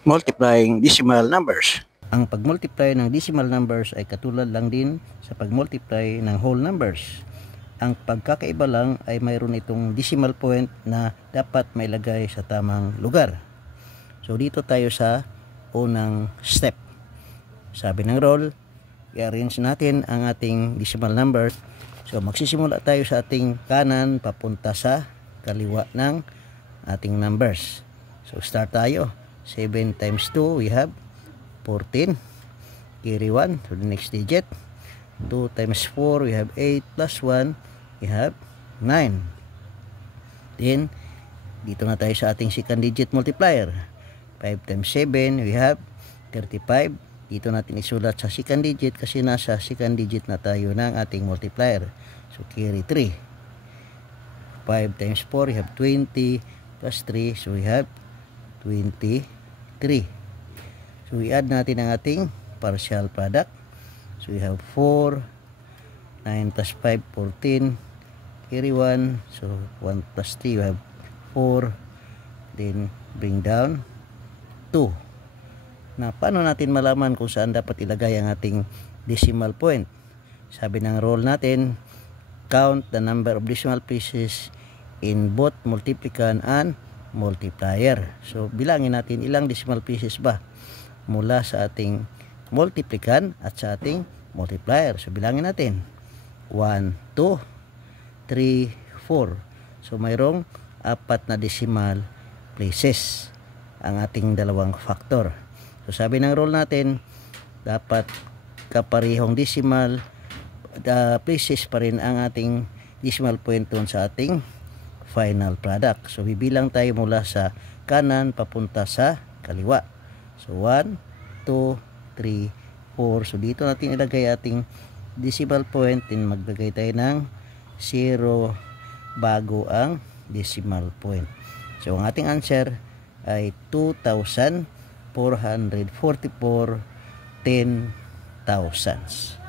Multiplying decimal numbers. Ang pag-multiply ng decimal numbers ay katulad lang din sa pag-multiply ng whole numbers. Ang pagkakaiba lang ay mayroon itong decimal point na dapat mailagay sa tamang lugar. So dito tayo sa unang step. Sabi ng rule, i-arrange natin ang ating decimal numbers. So magsisimula tayo sa ating kanan papunta sa kaliwa ng ating numbers. So start tayo. 7 times 2 we have 14. Carry 1 to the next digit. 2 times 4 we have 8 plus 1 we have 9. Then dito na tayo sa ating second digit multiplier. 5 times 7 we have 35. Dito natin isulat sa second digit kasi nasa second digit na tayo ng ating multiplier. So carry 3. 5 times 4 we have 20 plus 3 so we have 23. So i-add natin ang ating partial product. So we have 4, 9 plus 5, 14, carry 1, so 1 plus 3 we have 4, then bring down 2. Na paano natin malaman kung saan dapat ilagay ang ating decimal point? Sabi ng rule natin, count the number of decimal places in both multiplicand and multiplier. So bilangin natin ilang decimal places ba mula sa ating multiplicand at sa ating multiplier. So bilangin natin 1, 2, 3, 4. So mayroong 4 na decimal places ang ating dalawang factor. So sabi ng rule natin, dapat kaparehong decimal places pa rin ang ating decimal point doon sa ating final product. So bibilang tayo mula sa kanan papunta sa kaliwa. So 1, 2, 3, 4. So dito natin ilagay ating decimal point and maglagay tayo ng 0 bago ang decimal point. So ang ating answer ay 2,444 10 thousandths.